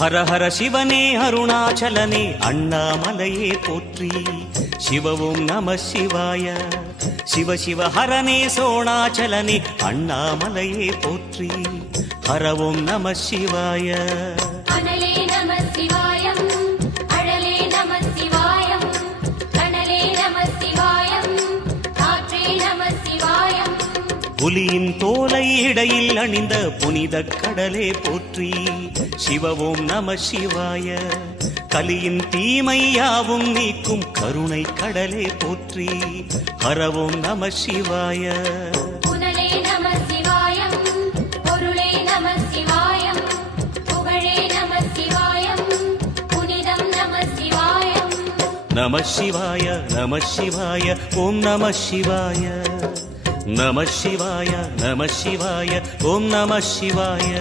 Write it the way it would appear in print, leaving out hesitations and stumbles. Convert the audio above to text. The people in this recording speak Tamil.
ஹர ஹர சிவனே அருணாச்சலனே அண்ணாமலையே போற்றி. சிவவும் நம சிவாய. சிவ சிவ ஹரனே சோணாச்சலனே அண்ணாமலையே போற்றி. ஹரவும் நம சிவாய. அனலே நம சிவாயம், அழலே நம சிவாயம், கனலே நம சிவாயம், காற்றே நம சிவாயம். புலியின் தோலை இடையில் அணிந்த புனித கடலே போற்றி. சிவவும் நம சிவாய. கலியின் தீமையாவும் நீக்கும் கருணை கடலே போற்றி. ஹரவும் நம சிவாய. புனலே நம சிவாயம், பொருளே நம சிவாயம், புகழே நம சிவாயம், புனிதம் நம சிவாயம். நம சிவாய நம சிவாய ஓம் நம சிவாய. நம சிவாய நம சிவாய ஓம் நம சிவாய.